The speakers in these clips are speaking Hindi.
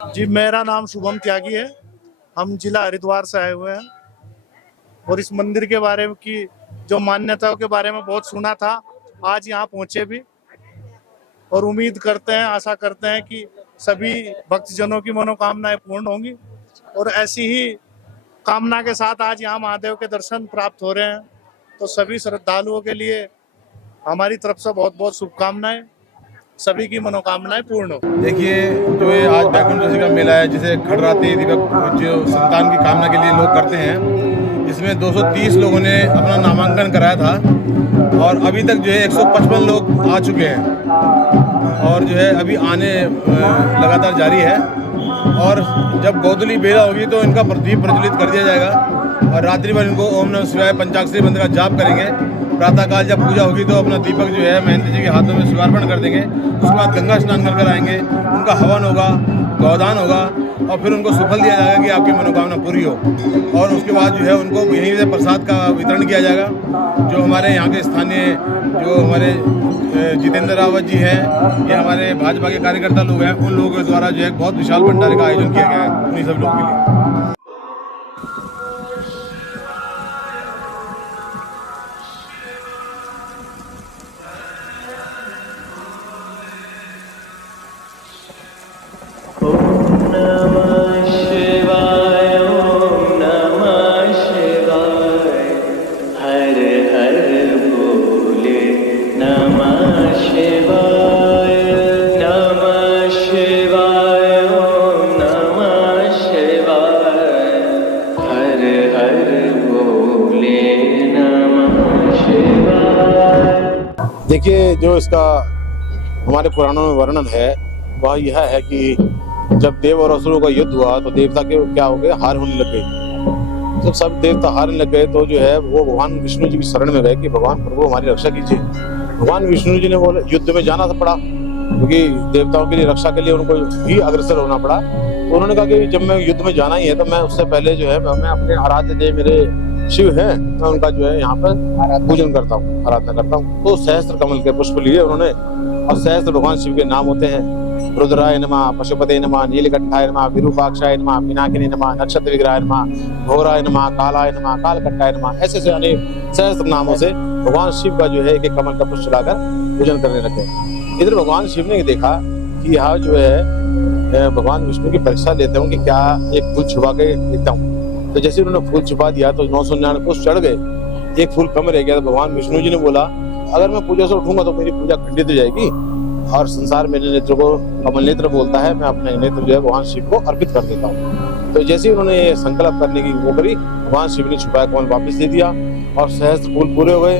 जी, मेरा नाम शुभम त्यागी है। हम जिला हरिद्वार से आए हुए हैं और इस मंदिर के बारे में की जो मान्यताओं के बारे में बहुत सुना था। आज यहाँ पहुँचे भी और उम्मीद करते हैं, आशा करते हैं कि सभी भक्तजनों की मनोकामनाएं पूर्ण होंगी और ऐसी ही कामना के साथ आज यहाँ महादेव के दर्शन प्राप्त हो रहे हैं। तो सभी श्रद्धालुओं के लिए हमारी तरफ से बहुत बहुत शुभकामनाएं, सभी की मनोकामनाएं पूर्ण हो। देखिए, जो ये आज बैकुंठ जी का मेला है, जिसे खड़राते दीपक जो संतान की कामना के लिए लोग करते हैं, इसमें 230 लोगों ने अपना नामांकन कराया था और अभी तक जो है 155 लोग आ चुके हैं और जो है अभी आने लगातार जारी है। और जब गोधूली बेला होगी तो इनका प्रदीप प्रज्वलित कर दिया जाएगा और रात्रि भर इनको ओम नमः शिवाय पंचाक्षरी मंत्र का जाप करेंगे। प्रातःकाल जब पूजा होगी तो अपना दीपक जो है महंत जी के हाथों में स्वीकारपण कर देंगे। उसके बाद गंगा स्नान कर आएंगे, उनका हवन होगा, गौदान होगा और फिर उनको सुफल दिया जाएगा कि आपकी मनोकामना पूरी हो। और उसके बाद जो है उनको यहीं से प्रसाद का वितरण किया जाएगा। जो हमारे यहाँ के स्थानीय जो हमारे जितेंद्र रावत जी हैं, ये हमारे भाजपा के कार्यकर्ता लोग हैं, उन लोगों के द्वारा जो है बहुत विशाल भंडारे का आयोजन किया गया है उन्हीं सब लोगों के लिए। देखिए, जो इसका हमारे पुराणों में वर्णन है वह यह है कि जब देव और असुरों का युद्ध हुआ तो देवता के क्या हो गए, हार होने लग गए। जब सब देवता हारने लग गए तो जो है वो भगवान विष्णु जी की शरण में गए कि भगवान प्रभु हमारी रक्षा कीजिए। भगवान विष्णु जी ने बोले युद्ध में जाना था पड़ा, क्योंकि देवताओं के लिए रक्षा के लिए उनको ही अग्रसर होना पड़ा। तो उन्होंने कहा कि जब मैं युद्ध में जाना ही है तो मैं उससे पहले जो है मैं अपने आराध्य देव मेरे शिव है, मैं उनका जो है यहाँ पर पूजन करता हूँ, आराधना करता हूँ। तो सहस्त्र कमल के पुष्प लिए उन्होंने और सहस्त्र भगवान शिव के नाम होते हैं। रुद्राय नमः, पशुपते नमः, नीलकंठाय नमः, विरूपाक्षाय नमः, पिनाकिनी नमः, नक्षत्र विग्रहाय नमः, घोराय नमः, कालाय नमः, कालकंठाय नमः। ऐसे से अनेक सहस्त्र नामों से भगवान शिव का जो है एक कमल का पुष्प लाकर पूजन करने लगे। इधर भगवान शिव ने देखा कि यहाँ जो है भगवान विष्णु की परीक्षा लेते हूँ कि क्या एक फूल छुपा के देखता हूँ। तो जैसे उन्होंने फूल छुपा दिया तो 999 पुष्प चढ़ गए, एक फूल कम रह गया। तो भगवान विष्णु जी ने बोला अगर मैं पूजा से उठूंगा तो मेरी पूजा खंडित हो जाएगी और संसार मेरे नेत्र को कमल नेत्र बोलता है, मैं अपने नेत्र जो है भगवान शिव को अर्पित कर देता हूँ। तो जैसे उन्होंने ये संकल्प करने की वो करी, भगवान शिव ने छुपाया कमल वापस दे दिया और सहस्त्र फूल पूरे हो गए।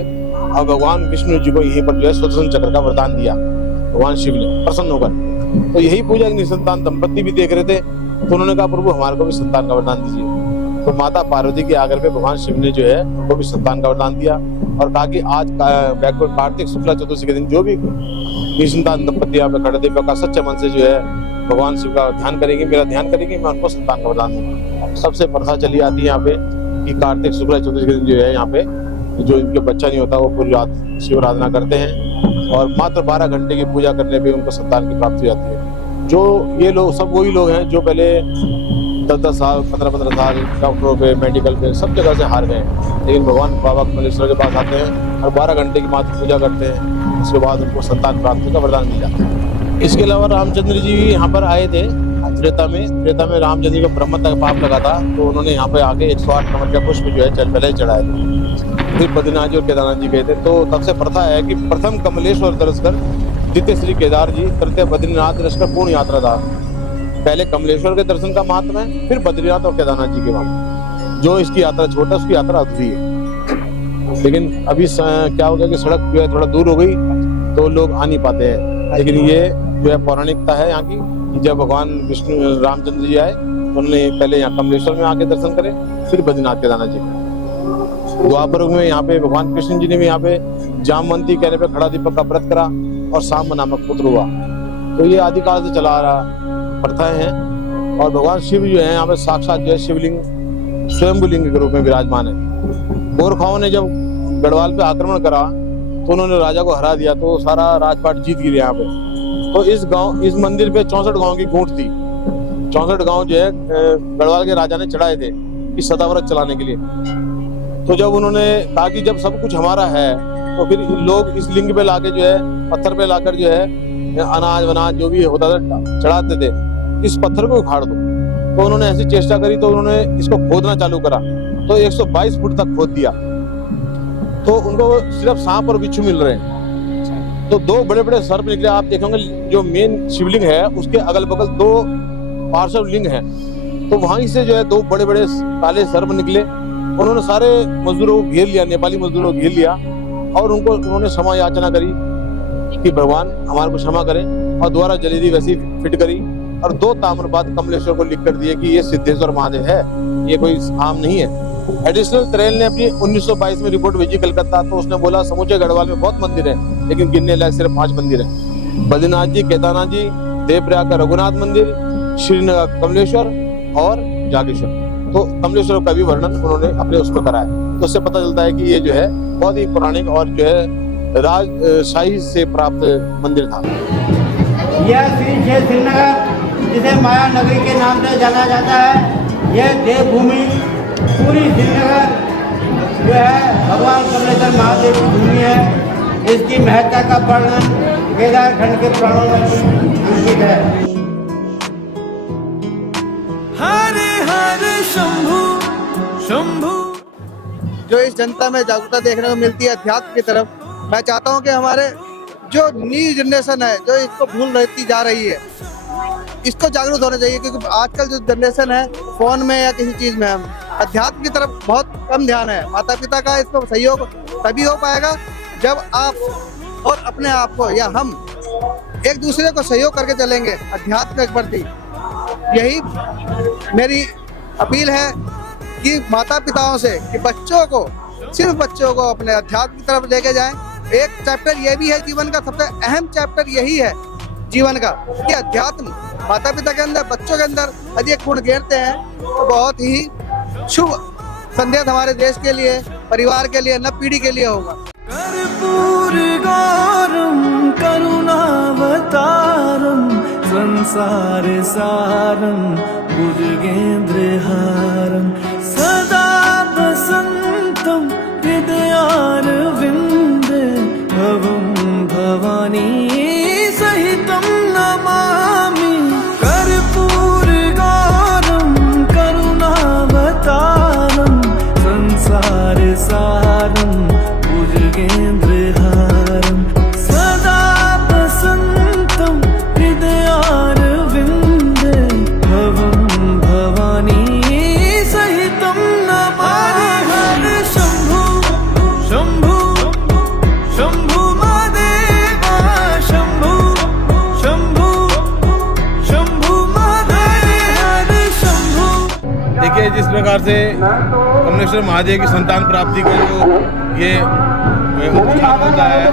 और भगवान विष्णु जी को यहीं पर जो है सुदर्शन चक्र का वरदान दिया भगवान शिव ने प्रसन्न होकर। तो यही पूजा निसंतान दंपत्ति भी देख रहे थे, तो उन्होंने कहा प्रभु हमारे को भी संतान का वरदान दीजिए। तो माता पार्वती के आग्रह पे भगवान शिव ने जो है उनको भी संतान का वरदान दिया और कहा कि आज कार्तिक शुक्ला चतुर्थी के दिन जो भी निसंतान दंपत्ति यहाँ पे खड़े दीपक का सच्चे मन से जो है भगवान शिव का ध्यान करेंगे, मेरा ध्यान करेंगे, मैं उनको संतान का वरदान दूंगा। सबसे प्रथा चली आती है यहाँ पे कि कार्तिक शुक्ला चतुर्थी के दिन जो है यहाँ पे जो इनके बच्चा नहीं होता वो पूरी रात शिव आराधना करते हैं और मात्र 12 घंटे की पूजा करने पे उनको संतान की प्राप्ति हो जाती है। जो ये लोग सब वही लोग हैं जो पहले 10-10 साल 15-15 साल डॉक्टरों पे मेडिकल पे सब जगह से हार गए, लेकिन भगवान बाबा कमलेश्वर के पास आते हैं और 12 घंटे की मात्र पूजा करते हैं। उसके बाद उनको संतान प्राप्ति का वरदान मिल जाता है। इसके अलावा रामचंद्र जी यहाँ पर आए थे त्रेता में रामचंद्र जी को ब्रह्म का पाप लगा था, तो उन्होंने यहाँ पे आके 108 कमल का पुष्प जो है पहले ही चढ़ाए थे। फिर बद्रीनाथ जी और केदारनाथ जी गए थे। तो तब से प्रथा है कि प्रथम कमलेश्वर दर्श कर, द्वितीय श्री केदार जी, तृतीय बद्रीनाथ दर्श कर पूर्ण यात्रा था। पहले कमलेश्वर के दर्शन का महत्व है, फिर बद्रीनाथ और केदारनाथ जी के महत्व। जो इसकी यात्रा छोटा उसकी यात्रा अधूरी है। लेकिन अभी क्या हो गया कि सड़क जो है थोड़ा दूर हो गई तो लोग आ नहीं पाते हैं। लेकिन ये जो है पौराणिकता है यहाँ की, जब भगवान विष्णु रामचंद्र जी आए उन्होंने पहले यहाँ कमलेश्वर में आके दर्शन करे, फिर बद्रीनाथ केदारनाथ जी के। द्वापर में यहाँ पे भगवान कृष्ण जी ने भी यहाँ पे जामवंती कहने पे खड़ा दीपक का व्रत करा और सांब नामक पुत्र हुआ। तो ये आदिकाल से चला आ रहा प्रथाएं हैं। और भगवान शिव जो है यहाँ पे साक्षात जो है शिवलिंग स्वयंभुलिंग के रूप में विराजमान है। गोरखाओं ने जब गढ़वाल पे आक्रमण करा तो उन्होंने राजा को हरा दिया, तो सारा राजपाट जीत गिरे यहाँ पे। तो इस मंदिर पे 64 गांव की गूंठ थी। 64 गांव जो है गढ़वाल के राजा ने चढ़ाए थे इस सदाव्रत चलाने के लिए। तो जब उन्होंने कहा कि जब सब कुछ हमारा है तो फिर लोग इस लिंग पे लाके जो है पत्थर पे लाकर जो है अनाज वनाज जो भी होता था चढ़ाते थे, इस पत्थर को उखाड़ दो। तो उन्होंने ऐसी चेष्टा करी तो उन्होंने इसको खोदना चालू करा, तो 122 फुट तक खोद दिया। तो उनको सिर्फ सांप और बिच्छू मिल रहे हैं। तो 2 बड़े बड़े सर्प निकले। आप देखेंगे जो मेन शिवलिंग है उसके अगल बगल 2 पार्श्व लिंग है, तो वहीं से जो है 2 बड़े बड़े काले सर्प निकले। उन्होंने सारे मजदूरों को घेर लिया, नेपाली मजदूरों को घेर लिया और उन्होंने क्षमा याचना करी कि भगवान हमारे को क्षमा करें, और दोबारा जलेबी वैसी फिट करी और 2 ताम्रपात्र कमलेश्वर को लिख कर दिए कि ये सिद्धेश्वर महादेव है, ये कोई आम नहीं है। एडिशनल तरेल ने अपनी 1922 में रिपोर्ट भेजी कलकत्ता, तो उसने बोला समूचे गढ़वाल में बहुत मंदिर है लेकिन गिनने लायक सिर्फ 5 मंदिर है। बद्रीनाथ जी, केदारनाथ जी, देवप्रयाग का रघुनाथ मंदिर, श्रीनगर का कमलेश्वर और जागेश्वर। तो कमलेश्वर का भी वर्णन उन्होंने अपने उसमें कराया। तो उससे पता चलता है कि ये जो है बहुत ही पौराणिक और जो है राजशाही से प्राप्त मंदिर था। यह श्रीनगर जिसे माया नगरी के नाम से जाना जाता है, यह देवभूमि पूरी श्रीनगर जो है भगवान कमलेश्वर महादेव की भूमि है। इसकी महत्ता का वर्णन केदारखंड के पुराणों में अंकित है। हरे हरे शंभु शंभु। जो इस जनता में जागरूकता देखने को मिलती है अध्यात्म की तरफ, मैं चाहता हूं कि हमारे जो न्यू जनरेशन है जो इसको भूल रहती जा रही है, इसको जागरूक होना चाहिए। क्योंकि आजकल जो जनरेशन है फोन में या किसी चीज में, हम अध्यात्म की तरफ बहुत कम ध्यान है। माता पिता का इसको सहयोग तभी हो पाएगा जब आप और अपने आप को या हम एक दूसरे को सहयोग करके चलेंगे अध्यात्म के प्रति। यही मेरी अपील है कि माता पिताओं से कि बच्चों को, सिर्फ बच्चों को अपने अध्यात्म की तरफ लेके जाएं। एक चैप्टर ये भी है जीवन का, सबसे अहम चैप्टर यही है जीवन का कि अध्यात्म माता पिता के अंदर, बच्चों के अंदर यदि एक गुण घेरते हैं तो बहुत ही शुभ संदेश हमारे देश के लिए, परिवार के लिए, नव पीढ़ी के लिए होगा। कर्पूरगौरं करुणावतारं संसार सारं भुजगेन्द्रहारं सदा वसन्तं हृदयारविन्दे भवं भवानी सहितं नमामि। कर्पूरगौरं करुणावतारं संसार सारं भुजगेन्द्रहारं सदा वसन्तं हृदयारविन्दे भवं भवानी सहितं नमामि। हरे शंभु शंभु शंभु महादेव शंभु शंभु शंभु महादेव हरे शंभु। देखिए जिस प्रकार से कमलेश्वर महादेव की संतान प्राप्ति का जो ये उत्थान होता है,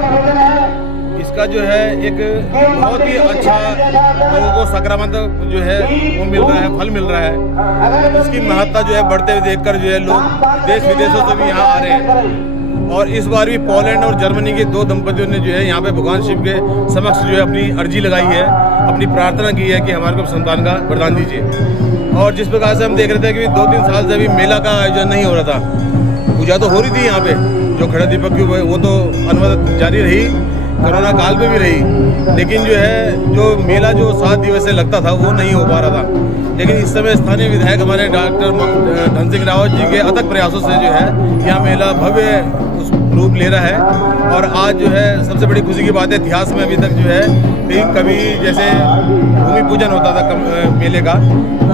इसका जो है एक बहुत ही अच्छा लोगों को सकारात्मक जो है वो मिल रहा है, फल मिल रहा है। इसकी महत्ता जो है बढ़ते हुए देखकर जो है लोग देश विदेशों से भी यहाँ आ रहे हैं। और इस बार भी पोलैंड और जर्मनी के 2 दंपतियों ने जो है यहाँ पे भगवान शिव के समक्ष जो है अपनी अर्जी लगाई है, अपनी प्रार्थना की है कि हमारे को संतान का वरदान दीजिए। और जिस प्रकार से हम देख रहे थे कि 2-3 साल से अभी मेला का आयोजन नहीं हो रहा था, पूजा तो हो रही थी यहाँ पे, जो खड़ा दीपक की वो तो अनुमति जारी रही, कोरोना काल में भी रही, लेकिन जो है जो मेला जो 7 दिवसीय लगता था वो नहीं हो पा रहा था। लेकिन इस समय स्थानीय विधायक हमारे डॉक्टर धन सिंह रावत जी के अथक प्रयासों से जो है यह मेला भव्य रूप ले रहा है। और आज जो है सबसे बड़ी खुशी की बात है, इतिहास में अभी तक जो है कभी जैसे भूमि पूजन होता था मेले का,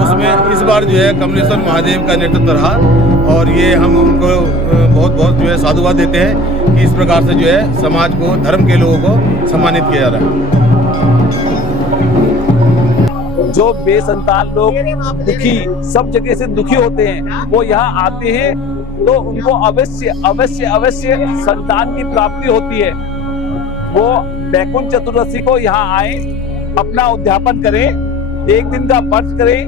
उसमें इस बार जो है कमलेश्वर महादेव का नेतृत्व रहा। और ये हम उनको बहुत बहुत जो है साधुवाद देते हैं कि इस प्रकार से जो है समाज को, धर्म के लोगों को सम्मानित किया जा रहा है। जो बेसंतान लोग दुखी, सब जगह से दुखी होते हैं, वो यहाँ आते हैं तो उनको अवश्य अवश्य अवश्य संतान की प्राप्ति होती है। वो बैकुंठ चतुर्दशी को यहाँ आए, अपना उद्यापन करें, 1 दिन का व्रत करें,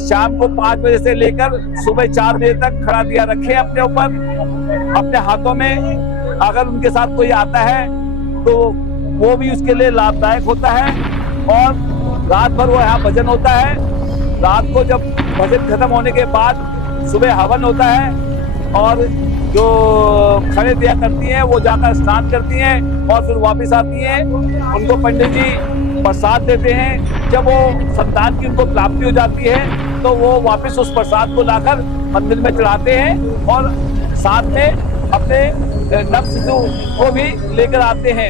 शाम को 5 बजे से लेकर सुबह 4 बजे तक खड़ा दिया रखें अपने ऊपर, अपने हाथों में। अगर उनके साथ कोई आता है तो वो भी उसके लिए लाभदायक होता है। और रात भर वो यहाँ भजन होता है। रात को जब भजन खत्म होने के बाद सुबह हवन होता है और जो खड़े दिया करती हैं वो जाकर स्नान करती हैं और फिर वापस आती हैं। उनको पंडित जी प्रसाद देते हैं। जब वो संतान की उनको प्राप्ति हो जाती है तो वो वापस उस प्रसाद को लाकर मंदिर में चढ़ाते हैं और साथ में अपने नव शिशु को भी लेकर आते हैं।